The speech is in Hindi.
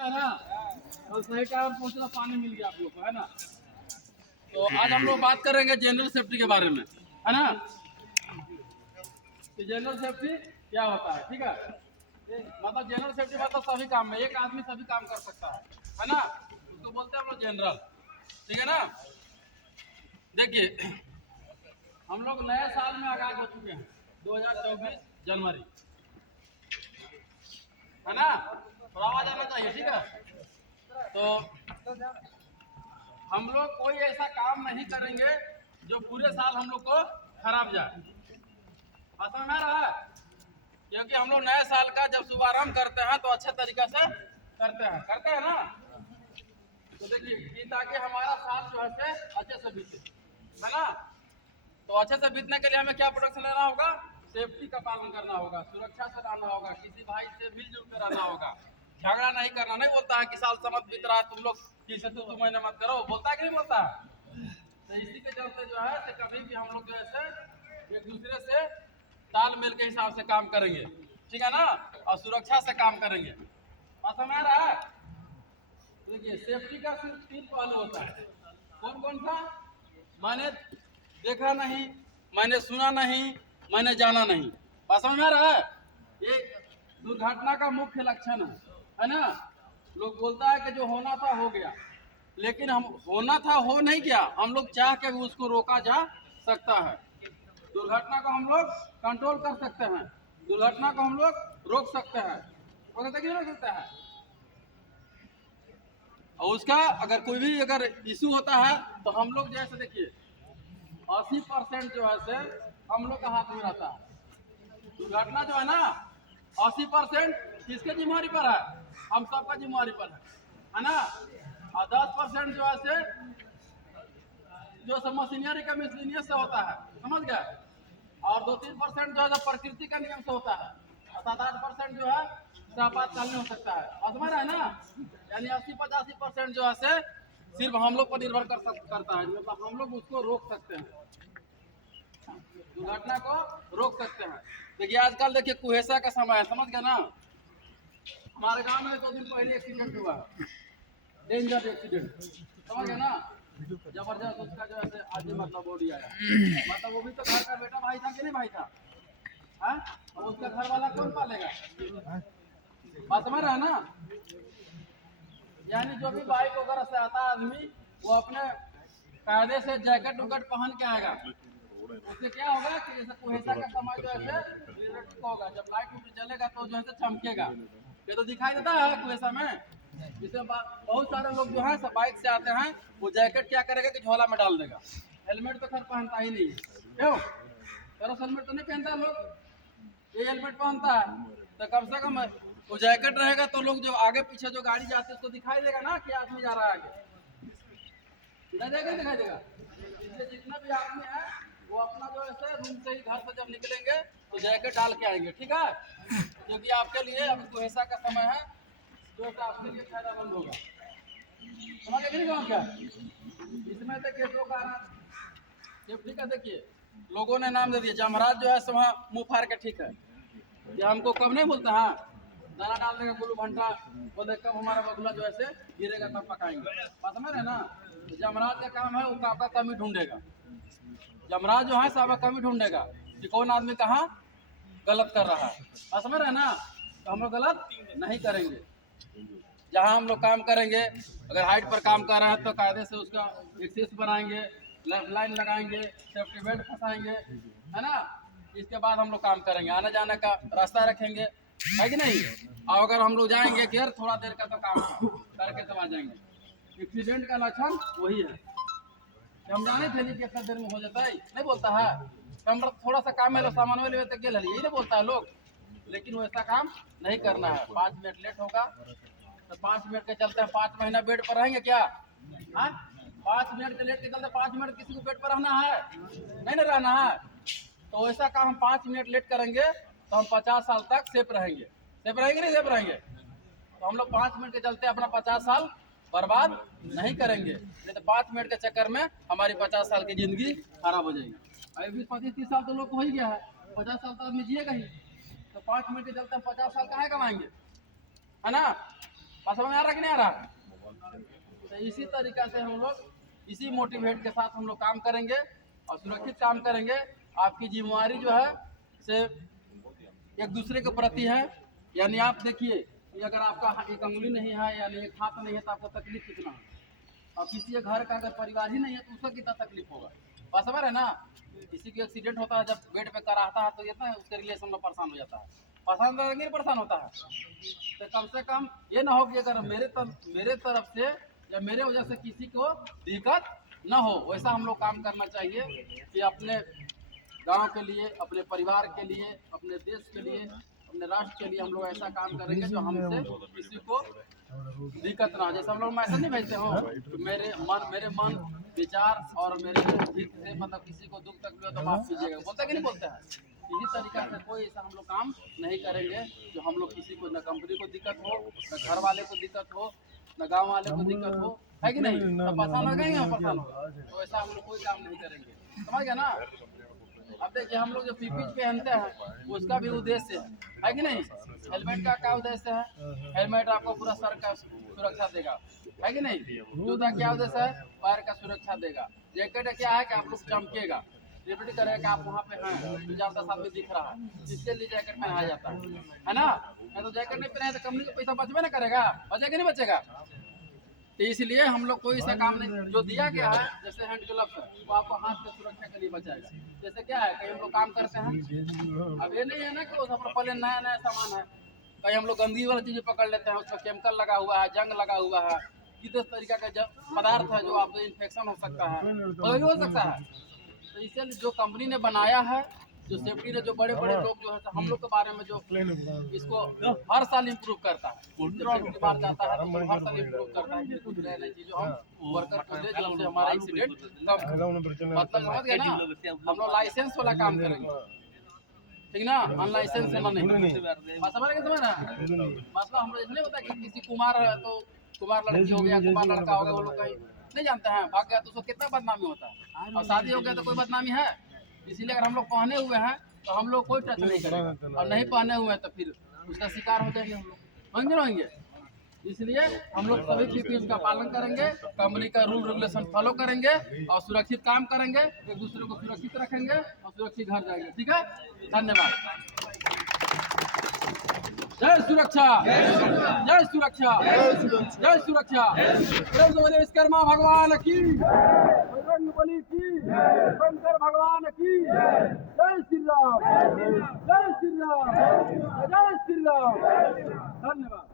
है ना, और सही टाइम पहुंचना, पानी मिल गया आप लोग को, है ना। तो आज हम लोग बात करेंगे जनरल सेफ्टी के बारे में, है ना। तो जनरल सेफ्टी क्या होता है, ठीक है। मतलब जनरल सेफ्टी मतलब सभी काम में एक आदमी सभी काम कर सकता है ना। उसको बोलते हैं हम लोग जनरल, ठीक है ना। देखिए हम लोग नए साल में आगाज हो चुके हैं 2024 जनवरी, है ना। थोड़ा आवाज आना चाहिए, ठीक है। तो हम लोग कोई ऐसा काम नहीं करेंगे जो पूरे साल हम लोग को खराब जाए, समझ में आ रहा है। क्योंकि हम लोग नए साल का जब शुभारंभ करते हैं तो अच्छे तरीके से करते हैं ना। तो देखिए ताकि हमारा साल जो है अच्छे से बीते, है ना। तो अच्छे से बीतने के लिए हमें क्या प्रोटेक्शन लेना होगा, सेफ्टी का पालन करना होगा, सुरक्षा से रहना होगा, किसी भाई से मिलजुल कर रहना होगा, झगड़ा नहीं करना। नहीं बोलता है कि साल समझ बीत रहा है तुम लोग किसी से तू महीने मत करो, बोलता है कि नहीं बोलता है। तो इसी के चलते जो है तो कभी भी हम लोग जो है एक दूसरे से तालमेल के हिसाब से काम करेंगे, ठीक है ना, और सुरक्षा से काम करेंगे। बात समझ आ रहा है। देखिए सेफ्टी का सिर्फ 3 पहलू होता है। कौन कौन सा, मैंने देखा नहीं, मैंने सुना नहीं, मैंने जाना नहीं। बात समझ में आ रहा है। ये दुर्घटना का मुख्य लक्षण है ना। लोग बोलता है कि जो होना था हो गया, लेकिन हम होना था हो नहीं गया, हम लोग चाह के भी उसको रोका जा सकता है। दुर्घटना को हम लोग कंट्रोल कर सकते हैं, दुर्घटना को हम लोग रोक सकते हैं, रोक सकते हैं। और उसका अगर कोई भी अगर इशू होता है तो हम लोग जैसे देखिए 80% जो है से हम लोग का हाथ में रहता है। दुर्घटना जो है ना 80% किसके जिम्मेवारी पर है, हम सबका जिम्मेवारी पर है ना। और 10% जो है से जो सब मशीनरी का मिसलिनियस से होता है, समझ गए। और 2-3% जो है प्रकृति का नियम से होता है, और 7-8% जो है आपातकालीन हो सकता है। और समझ रहे हैं ना, यानी 80-85% जो है से सिर्फ हम लोग पर निर्भर करता है, मतलब हम लोग उसको रोक सकते हैं, दुर्घटना को रोक सकते हैं। देखिए आजकल देखिए कुहेसा का समय है, समझ गए ना। हमारे गांव में 2 दिन पहले एक्सीडेंट हुआ, डेंजर एक्सीडेंट, समझ गए ना। जबरदस्त उसका जो है आज मतलब बॉडी आया, मतलब वो भी तो घर का बेटा भाई था कि नहीं भाई था, है। और उसका घर वाला कौन पालेगा, बात समझ रहा है ना। यानी जो भी बाइक वगैरह से आता है आदमी, वो अपने कायदे से जैकेट उकेट पहन के आएगा। उससे क्या होगा कि जैसे कुहेसा का समय जो है होगा, जब लाइट उट जलेगा तो जो है चमकेगा, ये तो दिखाई देता है कुहेसा में। जिससे बहुत सारे लोग जो है सब बाइक से आते हैं, वो जैकेट क्या करेगा कि झोला में डाल देगा, हेलमेट तो खैर पहनता ही नहीं है, क्यों करो, हेलमेट तो नहीं पहनता लोग, ये हेलमेट पहनता है तो कम से कम वो जैकेट रहेगा तो लोग जो आगे पीछे जो गाड़ी जाती है उसको दिखाई देगा ना कि आदमी जा रहा है आगे, दिखाई देगा। इसलिए जितना भी आदमी है वो अपना जो है रूम से ही घर से जब निकलेंगे तो जैकेट डाल के आएंगे, ठीक है। क्योंकि आपके लिए अभी कुहेसा का समय है, जो है आपके लिए फायदेमंद होगा, समझ गए नहीं क्या। इसमें देखिए 2 कारण सेफ्टी का, देखिए लोगों ने नाम दे दिया जमराज जो है सो वहाँ मुँह फाड़ के, ठीक है। ये हमको कब नहीं बोलता, हाँ दाना डाल देगा गुल्लू भंटा, बोले कब हमारा बगुला जो है गिरेगा तब पकाएंगे, बात समझ रहे ना। तो जमराज का काम है वो आपका कमी ढूंढेगा, जमराज जो है सब कमी ढूंढेगा कि कौन आदमी कहाँ गलत कर रहा है, बात समझ रहे ना। तो हम लोग गलत नहीं करेंगे, जहाँ हम लोग काम करेंगे अगर हाइट पर काम कर रहे हैं तो कायदे से उसका एक्सेस बनाएंगे, लाइन लगाएंगे, सेफ्टी बेल्ट फंसाएंगे, है ना। इसके बाद हम लोग काम करेंगे, आने जाने का रास्ता रखेंगे, है कि नहीं। और अगर हम लोग जाएंगे कि यार थोड़ा देर का तो काम करके तो आ जाएंगे, एक्सीडेंट का लक्षण वही है कि हम जाने थे कि इतना देर में हो जाता है, नहीं बोलता है। हम थोड़ा सा काम है तो सामान में लेते गेल यही नहीं बोलता है लोग, लेकिन वैसा काम नहीं करना है। 5 मिनट लेट होगा तो 5 मिनट के चलते हैं 5 महीना बेड पर रहेंगे क्या, हाँ। 5 मिनट के लेट के चलते 5 मिनट किसी को बेड पर रहना है, नहीं ना रहना है। तो वैसा काम हम 5 मिनट लेट करेंगे तो हम 50 साल तक सेफ रहेंगे, नहीं सेफ रहेंगे। तो हम लोग 5 मिनट के चलते अपना 50 साल बर्बाद नहीं करेंगे, नहीं तो 5 मिनट के चक्कर में हमारी 50 साल की जिंदगी खराब हो जाएगी। अभी 25-30 साल तो लोग को हो ही गया है, 50 साल तो आदमी जिएगा ही। तो 5 मिनट के चलते हम 50 साल कहाँ कमाएंगे, है ना। बात समझ में आ रहा कि नहीं आ रहा? तो इसी तरीका से हम लोग इसी मोटिवेट के साथ हम लोग काम करेंगे और सुरक्षित काम करेंगे। आपकी जिम्मेवारी जो है से एक दूसरे के प्रति है। यानी आप देखिए कि अगर आपका एक अंगुली नहीं है यानी एक हाथ नहीं है तो आपको तकलीफ कितना है, और किसी के घर का अगर परिवार ही नहीं है तो उसका कितना तकलीफ होगा। बात समझ रहे ना? किसी का एक्सीडेंट होता है, जब बेड पे कराता है तो ये ना उसके रिलेशन में परेशान हो जाता है, परेशान तो नहीं परेशान होता है। तो कम से कम ये ना हो कि अगर मेरे तरफ से या मेरे वजह से किसी को दिक्कत ना हो, वैसा हम लोग काम करना चाहिए कि अपने गांव के लिए, अपने परिवार के लिए, अपने देश के लिए, अपने राष्ट्र के लिए हम लोग ऐसा काम करेंगे जो हमसे किसी को दिक्कत ना हो। जैसे हम लोग मैसेज नहीं भेजते हो तो मेरे मन विचार और मेरे हित से मतलब किसी को दुख तकलीफ हो तो माफ कीजिएगा, बोलते कि नहीं बोलते हैं। इसी तरीका से कोई ऐसा हम लोग काम नहीं करेंगे जो हम लोग किसी को, न कंपनी को दिक्कत हो, न घर वाले को दिक्कत हो, न गांव वाले को दिक्कत हो, है कि नहीं? तो परेशान हो गए, परेशान होगा, तो ऐसा हम लोग कोई काम नहीं करेंगे। समझ गया ना? अब देखिए हम लोग जो पीपी पहनते हैं उसका भी उद्देश्य है कि नहीं? हेलमेट का क्या उद्देश्य है? हेलमेट आपको पूरा सर का सुरक्षा देगा, है कि नहीं? जूता क्या उद्देश्य है? पैर का सुरक्षा देगा। जैकेट क्या है कि आप लोग चमकेगा, रिपीट करेगा कि आप वहाँ पे हैं, 2-4 आदमी दिख रहा है, इसके लिए जैकेट पहनाया जाता है ना? मैं तो जैकेट नहीं पहने तो कंपनी को पैसा बचबे ना करेगा, बचेगा नहीं बचेगा? तो इसलिए हम लोग कोई ऐसा काम नहीं, जो दिया गया है जैसे हैंड ग्लव्स है वो आपको हाथ की सुरक्षा के लिए बचाएगा। जैसे क्या है, कहीं हम लोग काम करते हैं, अब ये नहीं है ना कि वो सब पहले नया नया सामान है, कहीं हम लोग गंदी वाली चीजें पकड़ लेते हैं, उसमें केमिकल लगा हुआ है, जंग लगा हुआ है, किस तरीका का पदार्थ है जो आपको इन्फेक्शन हो सकता है, तो भी हो सकता है। तो इसलिए जो कंपनी ने बनाया है, जो सेफ्टी ने, जो बड़े बड़े लोग जो है हम लोग के बारे में जो इसको हर साल इम्प्रूव करता है, सेफ्टी बार जाता है तो हर साल इम्प्रूव करता है कि कुछ नई नई चीजों हम वर्कर को दे जिससे हमारा एक्सीडेंट कम। मतलब समझ गए ना? हम लोग लाइसेंस वाला काम करेंगे, ठीक ना? अनलाइसेंस वाला नहीं। समझ ना? मतलब हम लोग इसलिए होता है कि किसी कुमार है तो कुमार लड़की हो गया, कुमार लड़का हो गया, वो लोग कहीं नहीं जानते हैं, भाग गया तो उसको कितना बदनामी होता है, और शादी हो गया तो कोई बदनामी है। इसीलिए अगर हम लोग पहने हुए हैं तो हम लोग कोई टच नहीं करेंगे, और नहीं पहने हुए हैं तो फिर उसका शिकार हो जाएंगे हम लोग, होंगे ना होंगे। इसलिए हम लोग सभी पीपीएम का पालन करेंगे, कंपनी का रूल रेगुलेशन फॉलो करेंगे और सुरक्षित काम करेंगे, एक दूसरे को सुरक्षित रखेंगे और सुरक्षित घर जाएंगे। ठीक है, धन्यवाद। जय सुरक्षा, जय सुरक्षा, जय सुरक्षा। विश्वकर्मा भगवान की, बजरंगबली की, शंकर भगवान की। जय श्री राम, जय श्री राम, जय श्री राम। धन्यवाद।